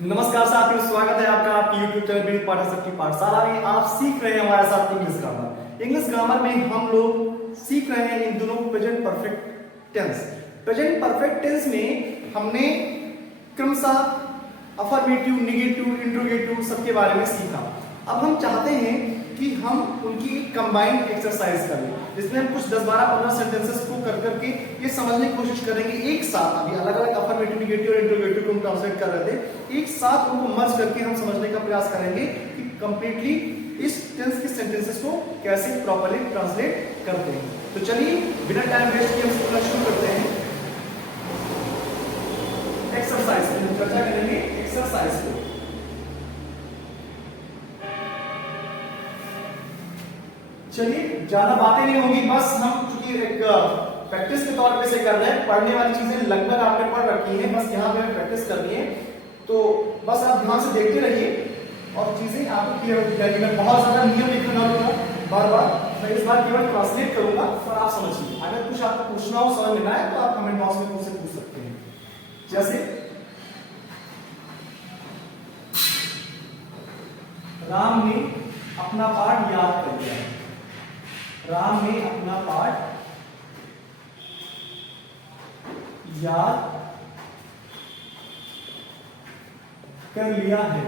नमस्कार साथियों, स्वागत है आपका आपकी YouTube चैनल विनीत पाठक की पाठशाला में। आप सीख रहे हैं हमारे साथ इंग्लिश ग्रामर। इंग्लिश ग्रामर में हम लोग सीख रहे हैं इन दोनों present perfect tense. Present perfect tense में हमने क्रमशः अफर्मेटिव, नेगेटिव, इंट्रोगेटिव सबके बारे में सीखा। अब हम चाहते हैं कि हम उनकी कंबाइंड एक्सरसाइज करें, जिसमें हम कुछ 10, 12, 15 सेंटेंसेस को कर करके ये समझने की कोशिश करेंगे एक साथ। अभी अलग अलग अफर्मेटिव, नेगेटिव और इंट्रोगेटिव को हम ट्रांसलेट कर रहे थे, एक साथ उनको मर्ज करके हम समझने का प्रयास करेंगे कि कंप्लीटली इस टेंस के सेंटेंसेस को कैसे प्रॉपर्ली ट्रांसलेट करते हैं। तो चलिए बिना टाइम वेस्ट किए हम शुरू करते हैं एक्सरसाइज पे। चर्चा करेंगे एक्सरसाइज को। चलिए ज्यादा बातें नहीं होगी, बस हम चूंकि एक प्रैक्टिस के तौर पे से कर रहे हैं, पढ़ने वाली चीजें लगभग आपने पढ़ रखी हैं, बस यहाँ पे हमें प्रैक्टिस करनी है। तो बस आप ध्यान से देखते रहिए और चीजें आपको क्लियर हो जाएगी। मैं बहुत ज्यादा नियम लिखना होगा बार बार, मैं इस बार केवल ट्रांसलेट करूंगा और आप समझिए। अगर कुछ आपको पूछना हो, समझ में आए, तो आप कमेंट बॉक्स में मुझसे पूछ सकते हैं। जैसे राम ने अपना पाठ याद कर लिया। राम ने अपना पाठ याद कर लिया है।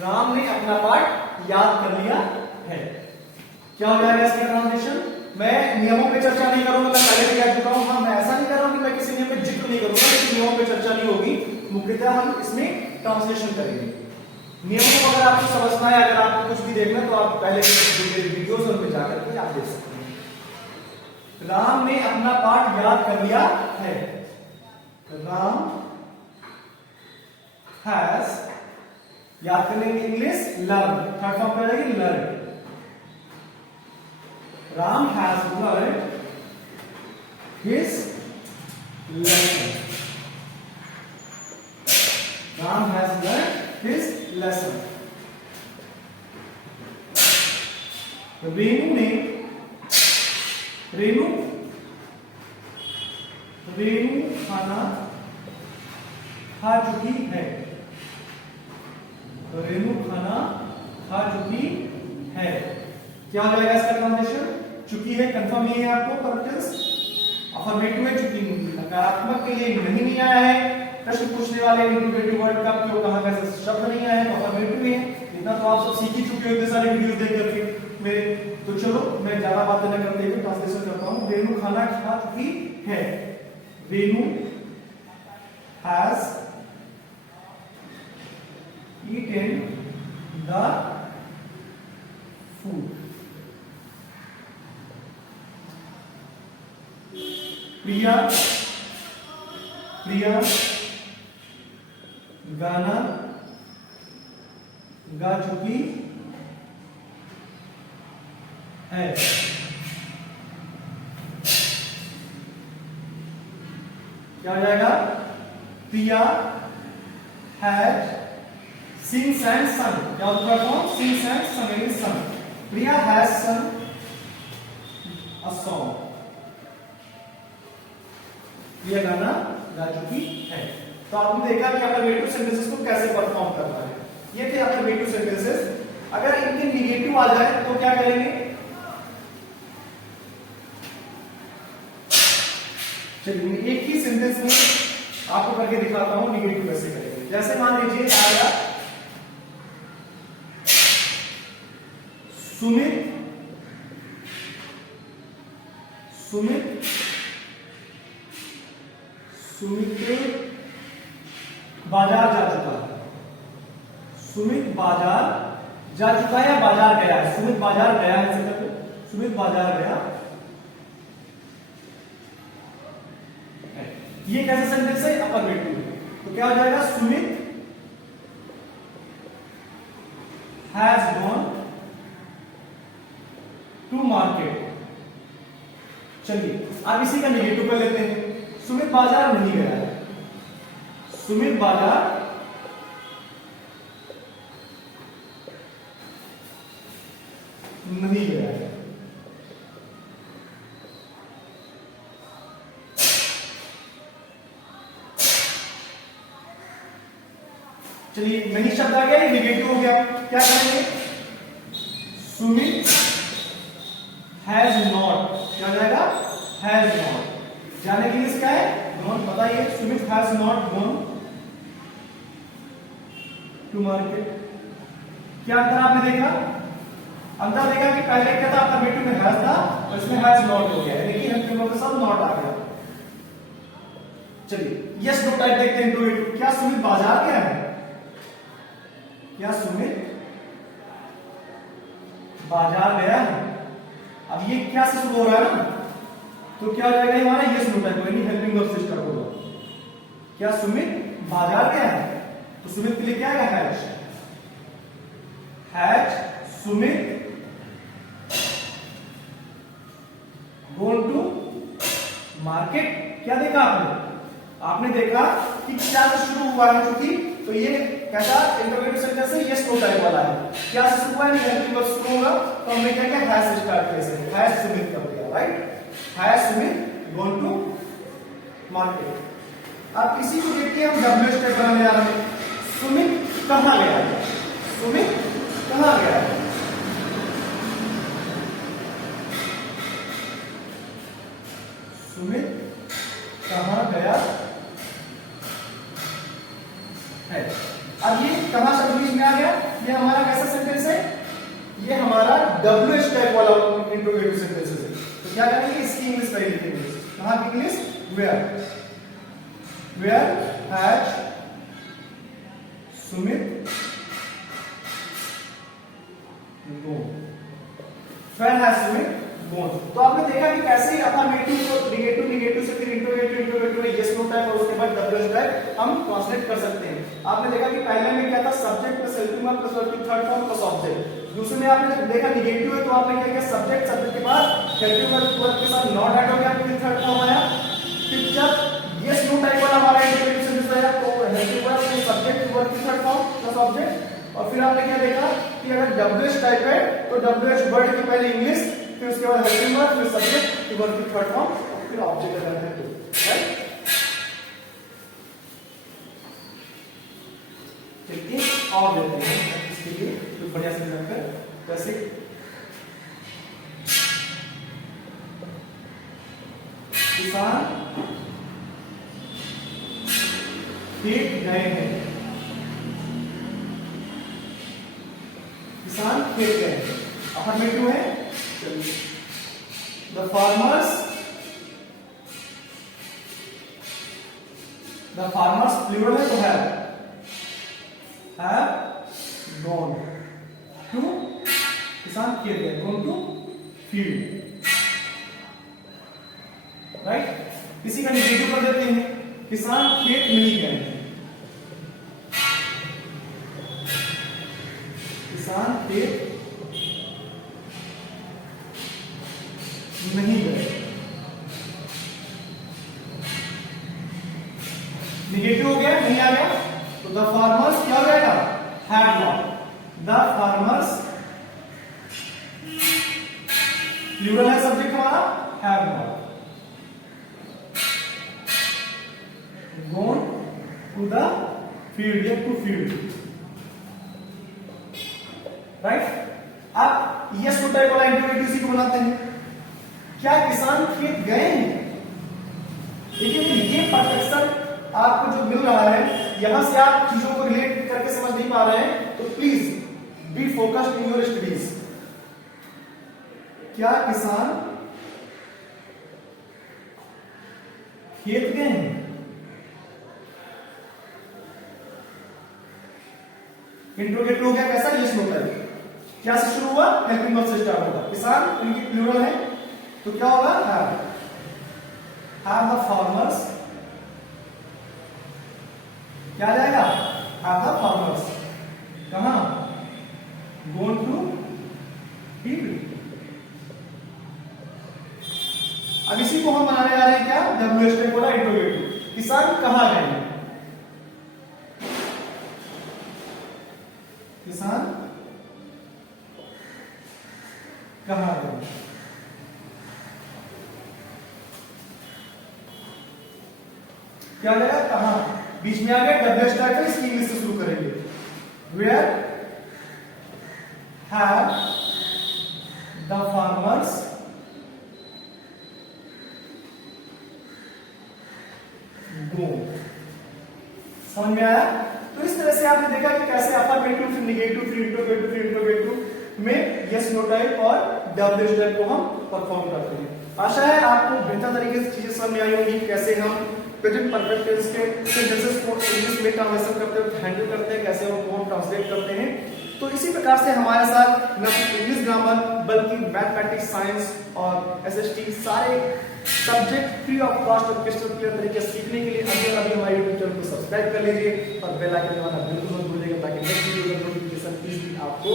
राम ने अपना पाठ याद कर लिया है। क्या हो जाएगा इसका ट्रांसलेशन? मैं नियमों पे चर्चा नहीं करूंगा, मैं पहले भी कह चुका हूं। हाँ, मैं ऐसा नहीं कर रहा हूं कि मैं किसी नियम पे जिक्र नहीं करूंगा, लेकिन नियमों पे चर्चा नहीं होगी। मुख्यतः हम इसमें ट्रांसलेशन करेंगे। नियमों को अगर आपको समझना है, अगर आपको कुछ भी देखना, तो आप पहले वीडियोस उनमें जाकर के आप देख सकते हैं। राम ने अपना पाठ याद कर लिया है। राम हैज, याद कर लेंगे इंग्लिश, लर्न। थर्ड फॉर्म पे रहेगी learn. Ram has learn his lesson. Ram has learn his lesson. Renu ने, रेणु खाना खा चुकी है। रेणु खाना खा चुकी है। क्या हो जाएगा इसका ट्रांसलेशन? चुकी है, कंफर्म नहीं है आपको परटेंस। अफर्मेटिव है, चुकी नकारात्मक के लिए नहीं आया है। प्रश्न पूछने वाले इंट्रोगेटिव वर्ड का क्यों कहां का शब्द नहीं आया है, तो अफर्मेटिव है। इतना तो आप सब सीख ही चुके हो इतने सारे वीडियोस देख करके मेरे। तो चलो मैं ज्यादा बातें न करते हुए ट्रांसलेशन करता हूं। रेणु खाना खा चुकी है। Renu has eaten the food. Priya गाना गा चुकी है। क्या हो जाएगा? Priya has sings and sung. क्या होता है? Sings and sung. Priya has sung a song. Priya गाना गा चुकी है। तो आपने देखा कि अफर्मेटिव सेंटेंसेस को कैसे परफॉर्म करना है। ये थे अफर्मेटिव सेंटेंसेस। अगर इनके नेगेटिव आ जाए तो क्या करेंगे? चलिए एक ही सेंटेंस में आपको करके दिखाता हूं नेगेटिव कैसे करेंगे। जैसे मान लीजिए आया सुमित बाजार जा चुका है। सुमित बाजार जा चुका है या बाजार गया है? सुमित बाजार गया है। सुमित बाजार गया। ये कैसा सेंटेंस है? अफर्मेटिव। तो क्या हो जाएगा? Sumit has gone to market. चलिए आप इसी का नेगेटिव कर लेते हैं। सुमित बाजार नहीं गया है। सुमित बाजार नहीं गया है। चलिए नहीं शब्द आ गया, ये निगेटिव हो गया, क्या करेंगे? सुमित हैज नॉट, क्या जाएगा? Has not. जाने के लिए क्या है? गॉन। बताइए, Sumit has not gone to market. क्या अंतर आपने देखा? अंतर देखा कि पहले क्या था? अफर्मेटिव में हैज था और इसमें हैज नॉट हो गया, लेकिन हेल्पिंग वर्ब के साथ नॉट आ गया। चलिए यस नो टाइप देखते हैं। इंट्रोगेटिव, क्या सुमित बाजार गया है? क्या सुमित बाजार गया है? अब ये क्या से शुरू हो रहा है ना, तो क्या हो जाएगा हमारा? यस नो टाइप, यानी हेल्पिंग वर्ब से स्टार्ट होगा। क्या सुमित बाजार गया है? तो सुमित के लिए क्या आएगा? Has. Has Sumit gone to market. क्या देखा आपने? आपने देखा कि क्या से शुरू हुआ है, क्योंकि तो ये कैसा इंटरोगेटिव सेंटेंस है? यस नो टाइप वाला है। क्या से शुरू हुआ है? हेल्पिंग वर्ब शुरू होगा, तो हमने क्या किया? हैज से स्टार्ट किया। हैज सुमित कर दिया, right? Has Sumit gone to market. अब इसी को देखिए हम डब्ल्यू स्टेप बनाने जा रहे हैं। सुमित कहां गया है? सुमित कहां गया है? सुमित कहां गया है? अब ये कहां शब्द बीच में आ गया? ये हमारा कैसा सेंटेंस है? ये हमारा डब्ल्यू स्टेप वाला इंट्रोगेटिव सेंटेंस है। तो क्या करेंगे? इसकी इंग्लिश पहले लिखेंगे। कहां की English? Where. Where has Sumit gone. Where has Sumit gone. तो आपने देखा कि कैसे ही अफर्मेटिव को निगेटिव, निगेटिव से फिर इंट्रोगेटिव, इंट्रोगेटिव में यस नो टाइप और उसके बाद डब्ल्यू टाइप हम ट्रांसलेट कर सकते हैं। आपने देखा कि पहले में क्या था? Subject plus helping verb plus verb की थर्ड फॉर्म प्लस ऑब्जेक्ट। दूसरे में आपने जब देखा निगेटिव है, तो आपने क्या किया? सब्जेक्ट, सब्जेक्ट के बाद हेल्पिंग वर्ब के साथ नॉट ऐड हो गया, फिर थर्ड फॉर्म आया। फिर जब यस नो टाइप वाला हमारा इंट्रोगेटिव सेंटेंस आया, तो हेल्पिंग वर्ब में सब्जेक्ट वर्ब की थर्ड फॉर्म प्लस ऑब्जेक्ट। और फिर आपने क्या देखा कि अगर डब्ल्यूएच टाइप है तो डब्ल्यूएच वर्ड की पहले इंग्लिश, फिर उसके बाद हेल्पिंग वर्ब, फिर सब्जेक्ट, फिर वर्ब की थर्ड फॉर्म, फिर ऑब्जेक्ट अगर है तो, राइट? चलिए और देखते हैं इसके लिए तो बढ़िया से रखकर कैसे किसान खेत गए हैं। किसान खेत गए हैं, अफर्मेटिव है। चलिए, the farmers प्लूरल है तो have gone to, किसान खेत गए, gone to field, राइट? इसी का निगेटिव कर देते हैं, किसान खेत नहीं गए। किसान खेत नहीं गए। निगेटिव हो गया, नहीं आ गया, तो द फार्मर्स क्या हो जाएगा? Have not. The farmers plural है, सब्जेक्ट हमारा have not gone to the field या टू फील्ड, राइट? अब यस नो टाइप वाला इंट्रोगेटिव सी को बनाते हैं। क्या किसान खेत गए हैं? देखिए ये परफेक्शन आपको जो मिल रहा है, यहां से आप चीजों को रिलेट करके समझ नहीं पा रहे हैं, तो please be focused in your studies. क्या किसान खेत गए हैं? इंट्रोगेटिव हो गया कैसा? Yes no type. क्या से शुरू हुआ? हेल्पिंग वर्ब से स्टार्ट होगा। किसान इनकी प्लूरल है, तो क्या होगा? हैव द फार्मर्स, क्या आ जाएगा? हैव द फार्मर्स कहां? गोन टू फील्ड। अब इसी को हम बनाने जा रहे हैं क्या? डब्ल्यू स्टेप वाला इंट्रोगेटिव। किसान कहां गए? किसान कहां गए? क्या आ जाएगा? कहां? बीच में आ गया डब्ल्यू स्टार्ट है, इसकी इंग्लिश से शुरू करेंगे। Where have the farmers gone? समझ में आया? तो इस तरह से आपने देखा कि कैसे अफर्मेटिव फिर निगेटिव फिर इंट्रोगेटिव फिर इंट्रोगेटिव में यस नो टाइप और डब्ल्यू टाइप को हम परफॉर्म करते हैं। आशा है आपको बेहतर तरीके से चीजें समझ में आई होंगी, कैसे हम प्रेजेंट परफेक्ट टेंस के सेंटेंसेस को इंग्लिश में ट्रांसलेशन करते हैं, हैंडल करते हैं, कैसे उनको हम ट्रांसलेट करते हैं। तो इसी प्रकार से हमारे साथ न सिर्फ इंग्लिश ग्रामर बल्कि मैथमेटिक्स, साइंस और एसएसटी सारे सब्जेक्ट फ्री ऑफ कॉस्ट और क्रिस्टल क्लियर तरीके से सीखने के लिए अभी हमारे यूट्यूब चैनल को सब्सक्राइब कर लीजिए और बेल आइकन दबाना बिल्कुल मत भूलिएगा, ताकि नेक्स्ट वीडियो का नोटिफिकेशन इजीली आपको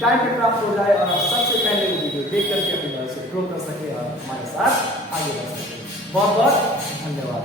टाइम पे प्राप्त हो जाए और आप सबसे पहले वो वीडियो देख करके अपनी लाइफ से ग्रो कर सके और हमारे साथ आगे बढ़ सके। बहुत बहुत धन्यवाद।